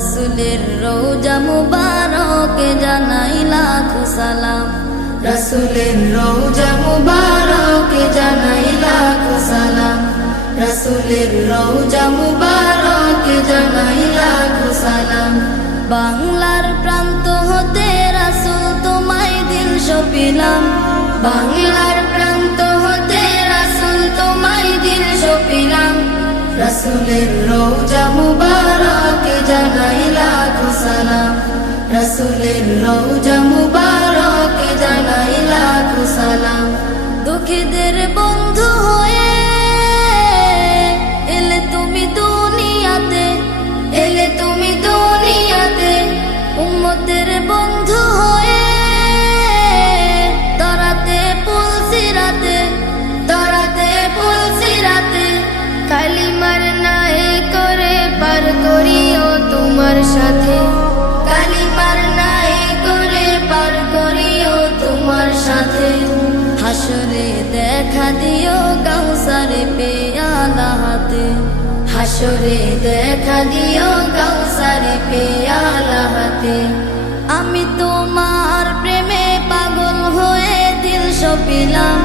রাসূলের রওজা মুবারকে জানাই লাখো সালাম, রাসূলের রওজা মুবারকে জানাই লাখো সালাম, রাসূলের রওজা মুবারকে জানাই লাখো সালাম। বাংলার প্রান্ত হতে রাসূল তোমায় দিল সপিলাম, বাংলার প্রান্ত হতে রাসূল তোমায় দিল সপিলাম, রাসূলের রওজা মুবারকে জানাই লাখো সালাম, রাসূলের রওজা মুবারকে জানাই লাখো সালাম। দুঃখীদের বন্ধু হয়ে এলে তুমি দুনিয়াতে, এলে তুমি দুনিয়াতে, উম্মতের বন্ধু হয়ে তরাতে পুলসিরাতে, তরাতে পুলসিরাতে, কালিমার নাই করে পার করিও তোমার সাথে, কালিমার নাই করে পার করিও তোমার সাথে। হাসরে দেখা দিও কাউসারে পেয়ালা হাতে, হাসরে দেখা দিও কাউসারে পেয়ালা হাতে। আমি তোমার প্রেমে পাগল হয়ে দিল সপিলাম,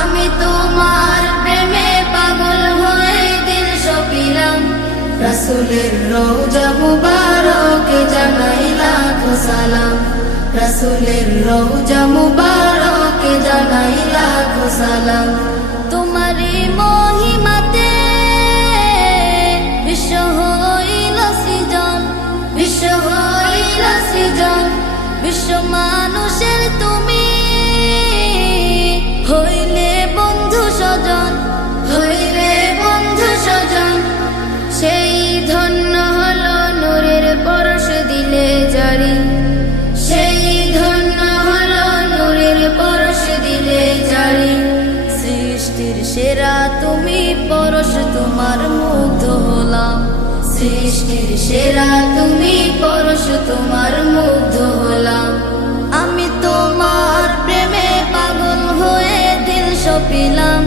আমি তোমার প্রেমে পাগল হয়ে দিল সপিলাম, রাসূলের রওজা মুবারকে জানাই লাখো সালাম, রাসূলের রওজা মুবারকে জানাই লাখো সালাম। তোমারই মহিমাতে বিশ্ব হইল সৃজন, বিশ্ব হইল সৃজন, বিশ্ব মানুষের তুমি হইলে বন্ধু স্বজন, হইলে বন্ধু স্বজন। সেই ধন্য হলো নূরের পরশ দিলে জারি, সেই ধন্য হলো নূরের পরশ দিলে জারি। সৃষ্টির সেরা তুমি পরশ তোমার মুগ্ধ হলাম, সৃষ্টির সেরা তুমি পরশ তোমার মুগ্ধ হলাম। আমি তোমার প্রেমে পাগল হয়ে দিল সপিলাম,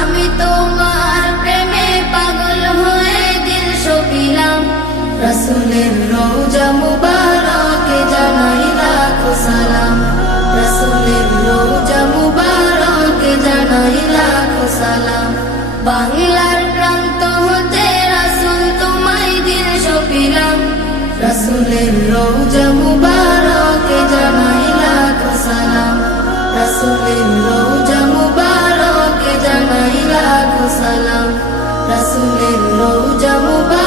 আমি তোমার প্রেমে পাগল হয়ে দিল সপিলাম, রাসূলের রওজা মুবারকে জানাই লাখো সালাম, রাসূলের রওজা মুবারকে জানাই লাখো সালাম। বাংলার প্রান্ত হতে রাসূল তোমায় দিল সপিলাম, রাসূলের রওজা মুবারকে জানাই লাখো সালাম, রাসূলের রওজা মুবারকে জানাই লাখো সালাম, রাসূলের রওজা মুবারক